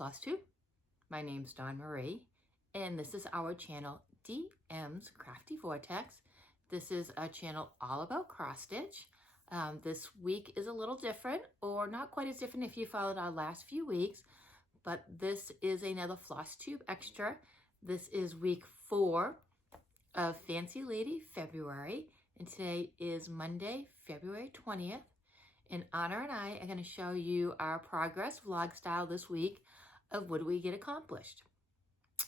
Flosstube. My name's Dawn Marie, and this is our channel DM's Crafty Vortex. This is a channel all about cross stitch. This week is a little different, or not quite as different if you followed our last few weeks, but this is another Flosstube extra. This is week 4 of Fancy Lady February, and today is Monday, February 20th. And Anna and I are going to show you our progress vlog style this week of what do we get accomplished.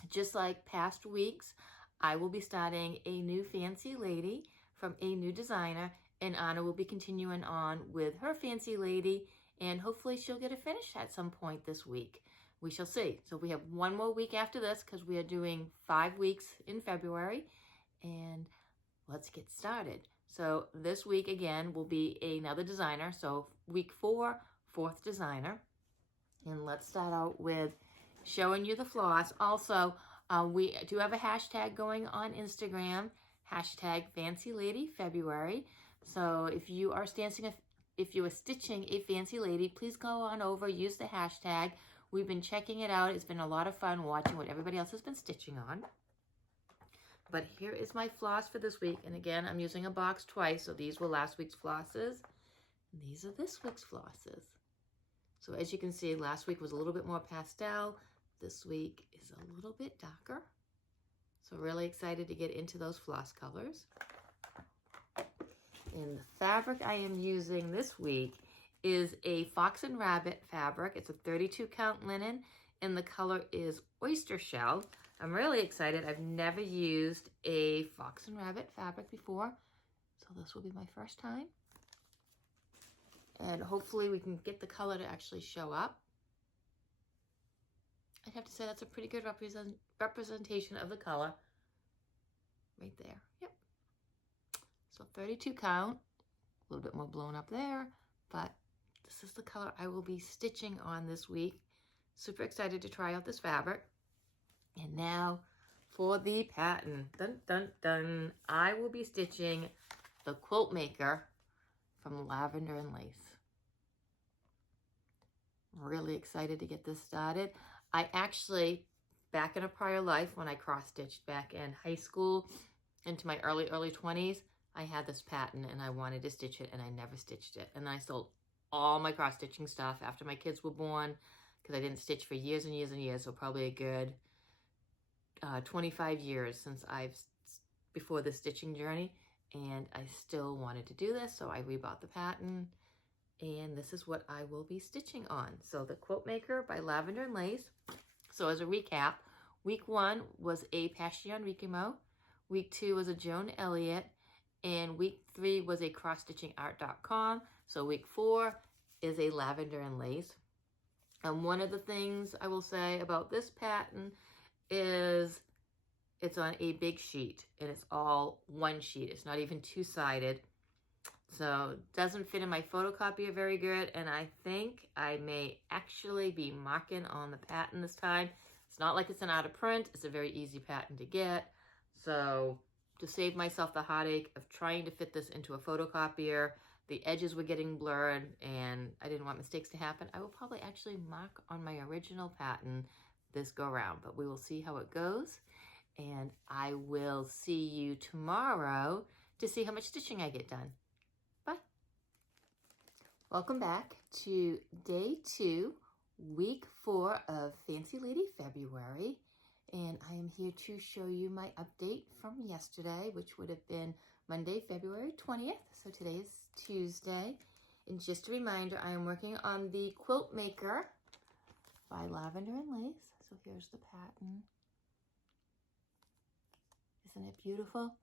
Just like past weeks, I will be starting a new Fancy Lady from a new designer, and Anna will be continuing on with her Fancy Lady, and hopefully she'll get a finish at some point this week. We shall see. So we have one more week after this because we are doing 5 weeks in February, and let's get started. So this week again will be another designer. So week 4, 4th designer. And let's start out with showing you the floss. Also, we do have a hashtag going on Instagram, hashtag Fancy Lady February. So if you are stitching a Fancy Lady, please go on over, use the hashtag. We've been checking it out. It's been a lot of fun watching what everybody else has been stitching on. But here is my floss for this week. And again, I'm using a box twice. So these were last week's flosses. And these are this week's flosses. So as you can see, last week was a little bit more pastel. This week is a little bit darker. So really excited to get into those floss colors. And the fabric I am using this week is a Fox and Rabbit fabric. It's a 32 count linen, and the color is oyster shell. I'm really excited. I've never used a Fox and Rabbit fabric before, so this will be my first time. And hopefully we can get the color to actually show up. I'd have to say that's a pretty good representation of the color. Right there, yep. So 32 count, a little bit more blown up there, but this is the color I will be stitching on this week. Super excited to try out this fabric. And now for the pattern. Dun, dun, dun. I will be stitching the Quilt Maker from Lavender and Lace. Really excited to get this started. I actually, back in a prior life when I cross-stitched back in high school into my early 20s, I had this pattern and I wanted to stitch it and I never stitched it. And then I sold all my cross-stitching stuff after my kids were born because I didn't stitch for years and years and years, so probably a good 25 years since before the stitching journey, and I still wanted to do this, so I rebought the pattern, and this is what I will be stitching on. So the Quilt Maker by Lavender and Lace. So as a recap, week 1 was a Pastillon Ricamo, week 2 was a Joan Elliott, and week 3 was a crossstitchingart.com. So week 4 is a Lavender and Lace. And one of the things I will say about this pattern is it's on a big sheet and it's all one sheet. It's not even two-sided. So it doesn't fit in my photocopier very good, and I think I may actually be marking on the pattern this time. It's not like it's an out of print. It's a very easy pattern to get. So to save myself the heartache of trying to fit this into a photocopier, the edges were getting blurred and I didn't want mistakes to happen, I will probably actually mark on my original pattern this go round, but we will see how it goes, and I will see you tomorrow to see how much stitching I get done. Bye. Welcome back to day 2, week 4 of Fancy Lady February, and I am here to show you my update from yesterday, which would have been Monday, February 20th. So today is Tuesday, and just a reminder, I am working on the Quilt Maker by Lavender and Lace. So here's the pattern. Isn't it beautiful?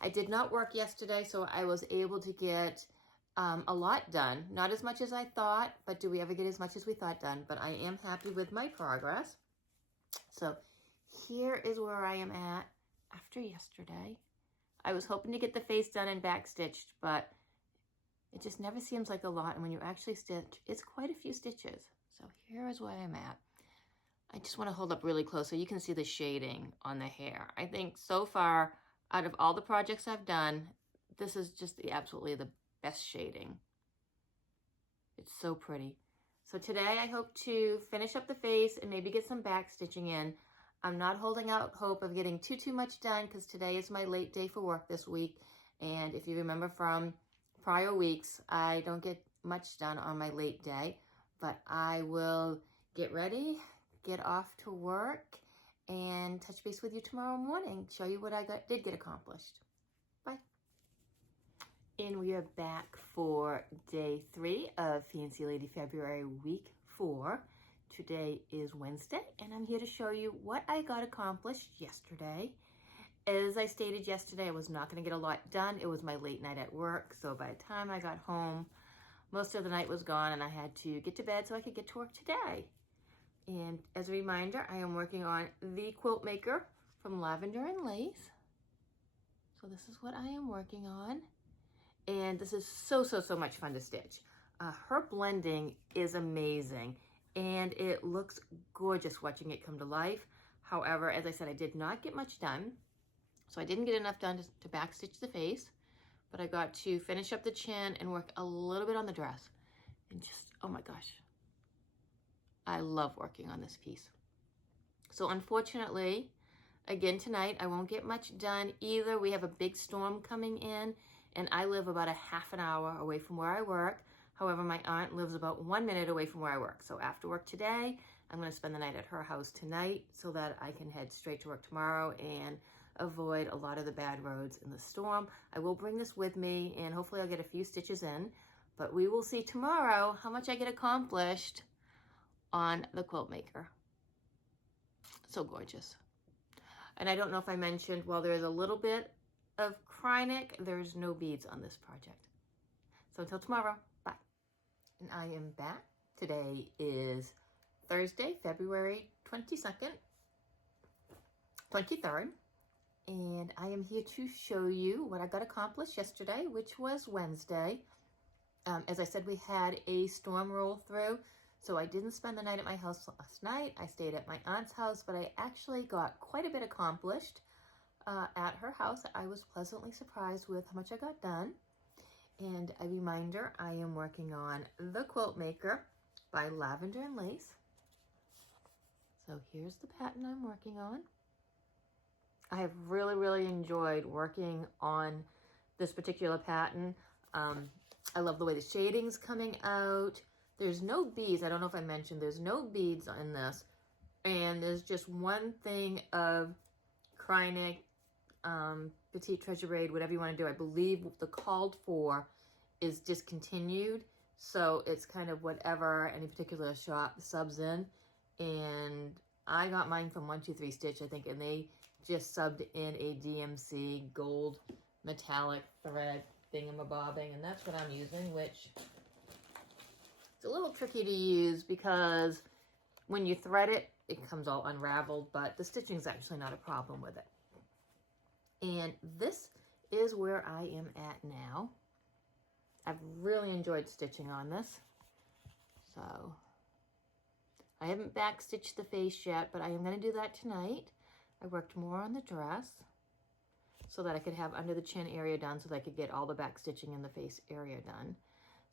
I did not work yesterday, so I was able to get a lot done. Not as much as I thought, but do we ever get as much as we thought done? But I am happy with my progress. So here is where I am at after yesterday. I was hoping to get the face done and back stitched, but it just never seems like a lot. And when you actually stitch, it's quite a few stitches. So here is where I'm at. I just want to hold up really close so you can see the shading on the hair. I think so far, out of all the projects I've done, this is just absolutely the best shading. It's so pretty. So today I hope to finish up the face and maybe get some back stitching in. I'm not holding out hope of getting too much done because today is my late day for work this week. And if you remember from prior weeks, I don't get much done on my late day, but I will get ready, get off to work, and touch base with you tomorrow morning, show you what I did get accomplished. Bye. And we are back for day 3 of Fancy Lady February week 4. Today is Wednesday, and I'm here to show you what I got accomplished yesterday. As I stated yesterday, I was not going to get a lot done. It was my late night at work, so by the time I got home, most of the night was gone, and I had to get to bed so I could get to work today. And as a reminder, I am working on the quilt maker from Lavender and Lace. So this is what I am working on. And this is so much fun to stitch. Her blending is amazing, and it looks gorgeous watching it come to life. However, as I said, I did not get much done. So I didn't get enough done to backstitch the face, but I got to finish up the chin and work a little bit on the dress. And just, oh my gosh, I love working on this piece. So unfortunately, again tonight, I won't get much done either. We have a big storm coming in, and I live about a half an hour away from where I work. However, my aunt lives about 1 minute away from where I work. So after work today, I'm going to spend the night at her house tonight so that I can head straight to work tomorrow and avoid a lot of the bad roads in the storm. I will bring this with me, and hopefully I'll get a few stitches in, but we will see tomorrow how much I get accomplished on the quilt maker. So gorgeous. And I don't know if I mentioned, while there's a little bit of Krynic, there's no beads on this project. So until tomorrow, bye. And I am back. Today is Thursday, February 22nd, 23rd. And I am here to show you what I got accomplished yesterday, which was Wednesday. As I said, we had a storm roll through, so I didn't spend the night at my house last night. I stayed at my aunt's house, but I actually got quite a bit accomplished at her house. I was pleasantly surprised with how much I got done. And a reminder, I am working on The Quilt Maker by Lavender and Lace. So here's the pattern I'm working on. I have really enjoyed working on this particular pattern. I love the way the shading's coming out. There's no beads. I don't know if I mentioned, there's no beads in this. And there's just one thing of Krynic, Petite Treasure Braid, whatever you want to do. I believe the called for is discontinued. So it's kind of whatever any particular shop subs in. And I got mine from 123 Stitch, I think, and they just subbed in a DMC gold metallic thread thingamabobbing, and that's what I'm using, which it's a little tricky to use because when you thread it, it comes all unraveled, but the stitching is actually not a problem with it. And this is where I am at now. I've really enjoyed stitching on this. So I haven't backstitched the face yet, but I am going to do that tonight. I worked more on the dress so that I could have under the chin area done so that I could get all the back stitching in the face area done.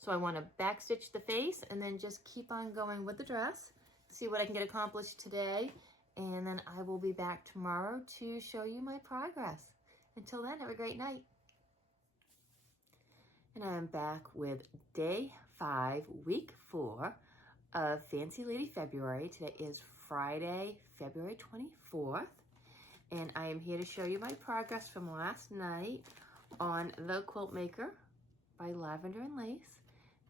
So I want to backstitch the face and then just keep on going with the dress, see what I can get accomplished today, and then I will be back tomorrow to show you my progress. Until then, have a great night. And I am back with day 5, week 4 of Fancy Lady February. Today is Friday, February 24th. And I am here to show you my progress from last night on The Quilt Maker by Lavender and Lace.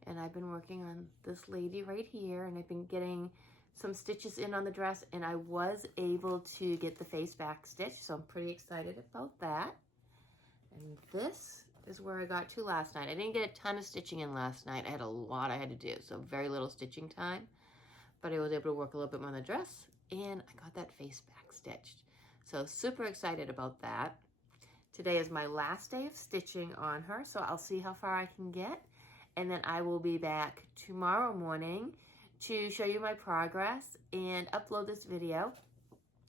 And I've been working on this lady right here, and I've been getting some stitches in on the dress, and I was able to get the face back stitched, so I'm pretty excited about that. And this is where I got to last night. I didn't get a ton of stitching in last night. I had a lot I had to do, so very little stitching time. But I was able to work a little bit more on the dress, and I got that face back stitched. So super excited about that. Today is my last day of stitching on her, so I'll see how far I can get. And then I will be back tomorrow morning to show you my progress and upload this video.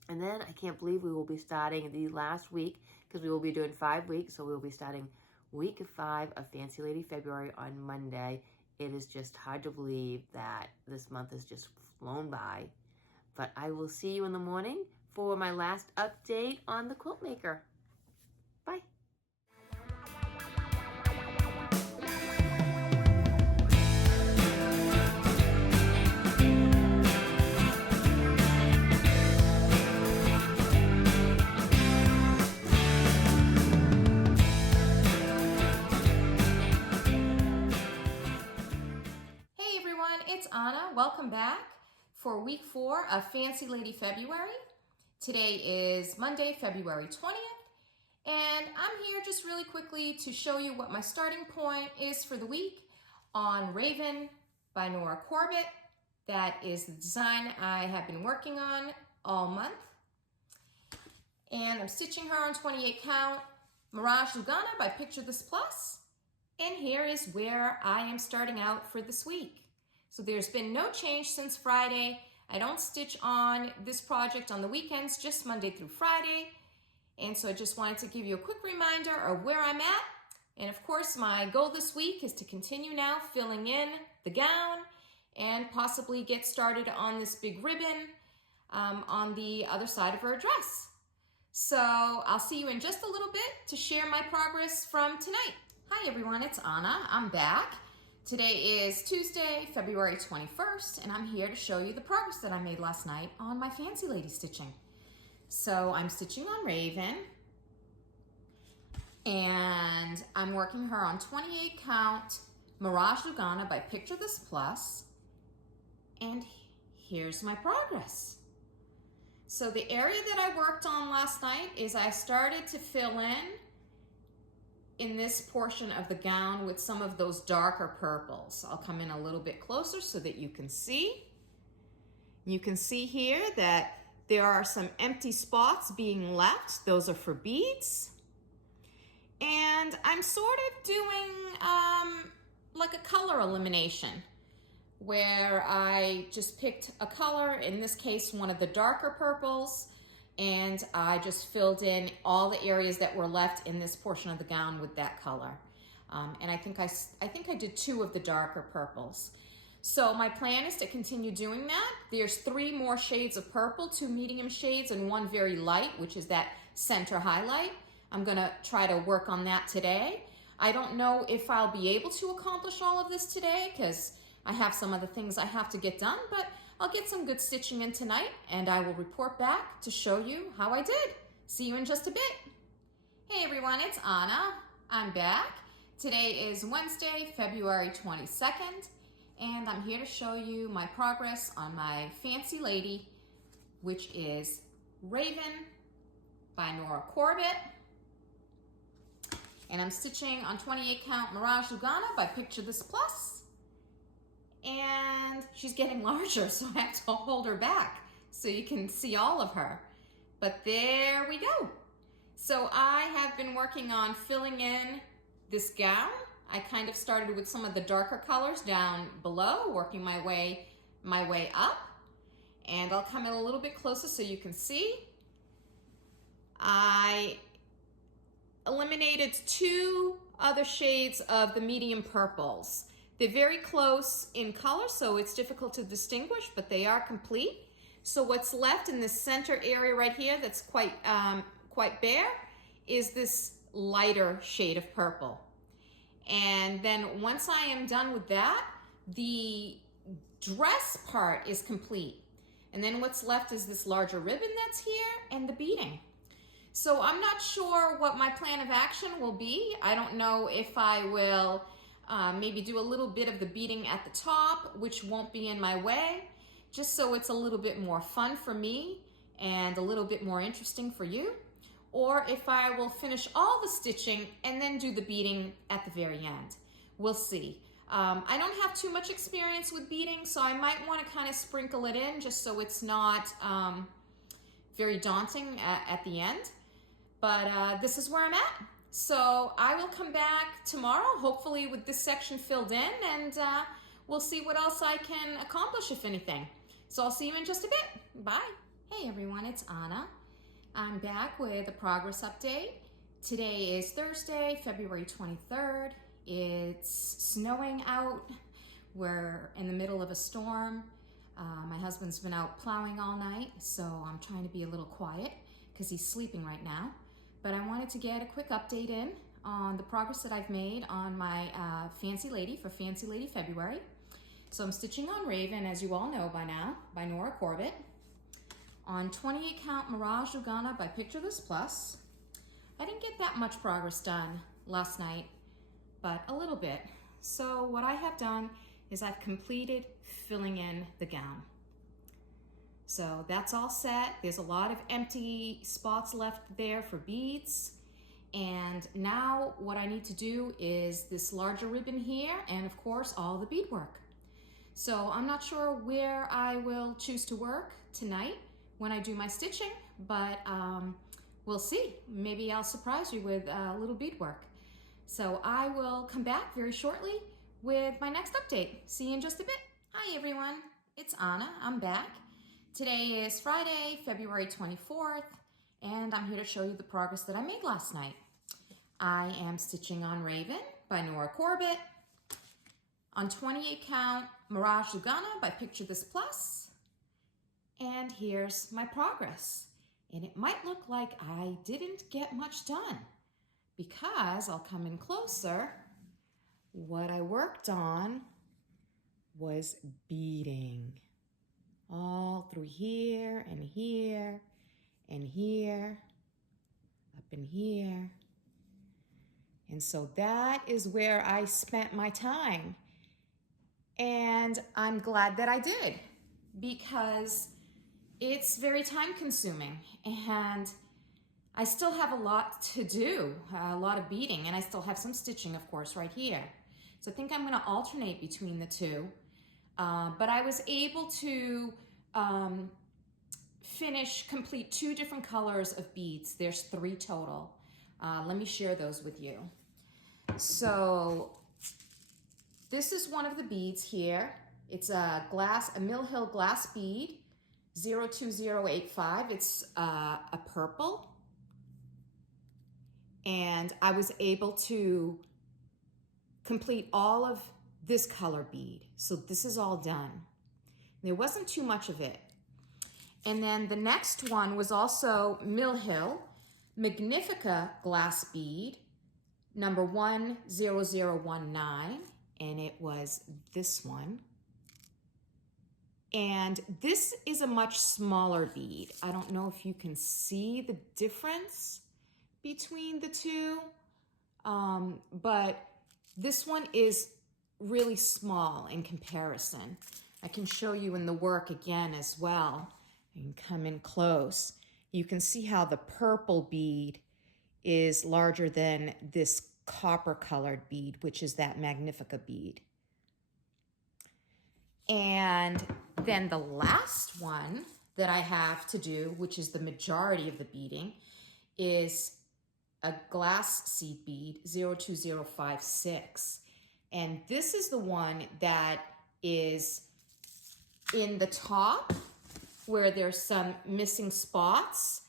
And then I can't believe we will be starting the last week because we will be doing 5 weeks. So we'll be starting week 5 of Fancy Lady February on Monday. It is just hard to believe that this month has just flown by. But I will see you in the morning for my last update on the quilt maker. Bye. It's Anna. Welcome back for week 4 of Fancy Lady February. Today is Monday, February 20th, and I'm here just really quickly to show you what my starting point is for the week on Raven by Nora Corbett. That is the design I have been working on all month. And I'm stitching her on 28 count Mirage Lugana by Picture This Plus. And here is where I am starting out for this week. So there's been no change since Friday. I don't stitch on this project on the weekends, just Monday through Friday. And so I just wanted to give you a quick reminder of where I'm at. And of course, my goal this week is to continue now filling in the gown and possibly get started on this big ribbon on the other side of her dress. So I'll see you in just a little bit to share my progress from tonight. Hi everyone, it's Anna. I'm back. Today is Tuesday, February 21st, and I'm here to show you the progress that I made last night on my Fancy Lady stitching. So I'm stitching on Raven, and I'm working her on 28 count Mirage Lugana by Picture This Plus, and here's my progress. So the area that I worked on last night is I started to fill in this portion of the gown with some of those darker purples. I'll come in a little bit closer so that you can see. You can see here that there are some empty spots being left. Those are for beads. And I'm sort of doing like a color elimination where I just picked a color, in this case, one of the darker purples, and I just filled in all the areas that were left in this portion of the gown with that color. And I think I did 2 of the darker purples. So my plan is to continue doing that. There's 3 more shades of purple, 2 medium shades and 1 very light, which is that center highlight. I'm gonna try to work on that today. I don't know if I'll be able to accomplish all of this today because I have some other things I have to get done, but I'll get some good stitching in tonight and I will report back to show you how I did. See you in just a bit. Hey everyone, it's Anna. I'm back. Today is Wednesday, February 22nd, and I'm here to show you my progress on my Fancy Lady, which is Raven by Nora Corbett. And I'm stitching on 28 count Mirage Lugana by Picture This Plus. And she's getting larger, so I have to hold her back so you can see all of her. But there we go. So I have been working on filling in this gown. I kind of started with some of the darker colors down below, working my way up. And I'll come in a little bit closer so you can see. I eliminated 2 other shades of the medium purples. They're very close in color, so it's difficult to distinguish, but they are complete. So what's left in this center area right here that's quite bare is this lighter shade of purple. And then once I am done with that, the dress part is complete. And then what's left is this larger ribbon that's here and the beading. So I'm not sure what my plan of action will be. I don't know if I will maybe do a little bit of the beading at the top, which won't be in my way, just so it's a little bit more fun for me and a little bit more interesting for you. Or if I will finish all the stitching and then do the beading at the very end. We'll see. I don't have too much experience with beading, so I might want to kind of sprinkle it in just so it's not very daunting at the end. But this is where I'm at. So I will come back tomorrow, hopefully with this section filled in, and we'll see what else I can accomplish, if anything. So I'll see you in just a bit. Bye. Hey everyone, it's Anna. I'm back with a progress update. Today is Thursday, February 23rd. It's snowing out We're in the middle of a storm. My husband's been out plowing all night, so I'm trying to be a little quiet because he's sleeping right now. But I wanted to get a quick update in on the progress that I've made on my Fancy Lady for Fancy Lady February. So I'm stitching on Raven, as you all know by now, by Nora Corbett. On 28 count Mirage Ugana by Picture This Plus. I didn't get that much progress done last night, but a little bit. So what I have done is I've completed filling in the gown. So that's all set. There's a lot of empty spots left there for beads. And now what I need to do is this larger ribbon here and of course all the beadwork. So I'm not sure where I will choose to work tonight when I do my stitching, but we'll see. Maybe I'll surprise you with a little beadwork. So I will come back very shortly with my next update. See you in just a bit. Hi everyone, it's Anna, I'm back. Today is Friday, February 24th, and I'm here to show you the progress that I made last night. I am stitching on Raven by Nora Corbett, on 28 count Mirage Ugana by Picture This Plus, and here's my progress. And it might look like I didn't get much done because I'll come in closer. What I worked on was beading all through here and here and here, up in here. And so that is where I spent my time. And I'm glad that I did because it's very time consuming and I still have a lot to do, a lot of beading, and I still have some stitching, of course, right here. So I think I'm gonna alternate between the two. But I was able to complete 2 different colors of beads. There's 3 total. Let me share those with you. So this is one of the beads here. It's a Mill Hill glass bead, 02085. It's a purple. And I was able to complete all of this color bead. So this is all done. There wasn't too much of it. And then the next one was also Mill Hill Magnifica glass bead, number 10019, and it was this one. And this is a much smaller bead. I don't know if you can see the difference between the two, but this one is really small in comparison. I can show you in the work again as well. You can come in close. You can see how the purple bead is larger than this copper colored bead, which is that Magnifica bead. And then the last one that I have to do, which is the majority of the beading, is a glass seed bead, 02056. And this is the one that is in the top where there's some missing spots.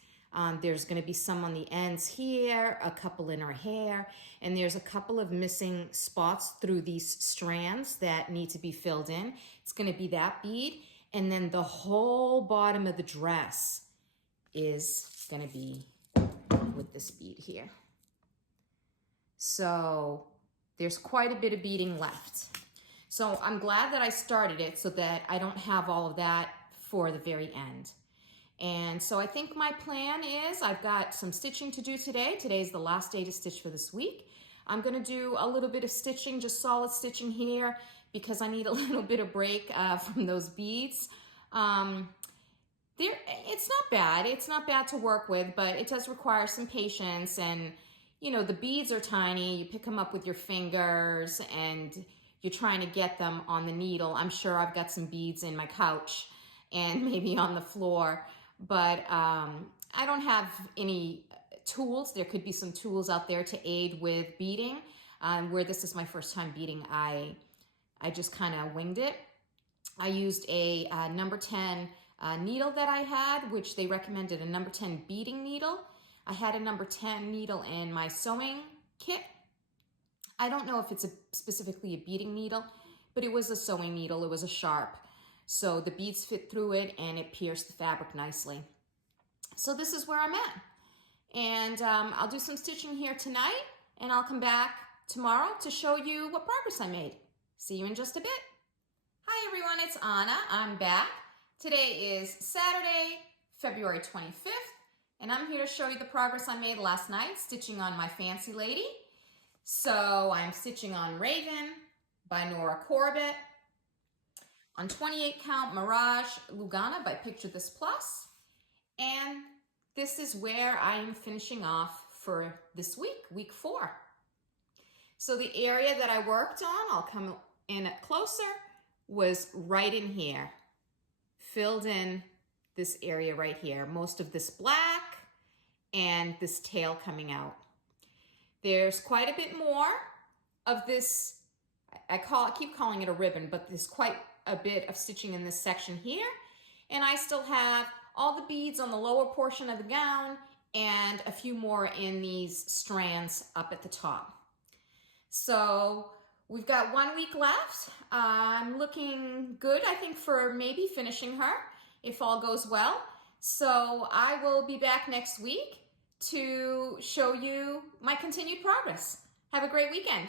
There's going to be some on the ends here, a couple in her hair, and there's a couple of missing spots through these strands that need to be filled in. It's going to be that bead. And then the whole bottom of the dress is going to be with this bead here. So there's quite a bit of beading left. So I'm glad that I started it so that I don't have all of that for the very end. And so I think my plan is I've got some stitching to do today. Today's the last day to stitch for this week. I'm gonna do a little bit of stitching, just solid stitching here because I need a little bit of break from those beads. It's not bad. It's not bad to work with, but it does require some patience. And you know, the beads are tiny. You pick them up with your fingers and you're trying to get them on the needle. I'm sure I've got some beads in my couch and maybe on the floor, but I don't have any tools. There could be some tools out there to aid with beading. Where this is my first time beading, I just kind of winged it. I used a number 10 needle that I had, which they recommended a number 10 beading needle. I had a number 10 needle in my sewing kit. I don't know if it's specifically a beading needle but it was a sewing needle, it was a sharp. So the beads fit through it and it pierced the fabric nicely. So this is where I'm at. And I'll do some stitching here tonight, and I'll come back tomorrow to show you what progress I made. See you in just a bit. Hi everyone, it's Anna. I'm back. Today is Saturday, February 25th, and I'm here to show you the progress I made last night stitching on my fancy lady. So I'm stitching on Raven by Nora Corbett, on 28 count Mirage Lugana by Picture This Plus, and this is where I am finishing off for this week, week 4. So the area that I worked on, I'll come in closer, was right in here. Filled in this area right here. Most of this black and this tail coming out. There's quite a bit more of this, I keep calling it a ribbon, but there's quite a bit of stitching in this section here. And I still have all the beads on the lower portion of the gown and a few more in these strands up at the top. So we've got 1 week left. I'm looking good, I think, for maybe finishing her if all goes well. So I will be back next week to show you my continued progress. Have a great weekend.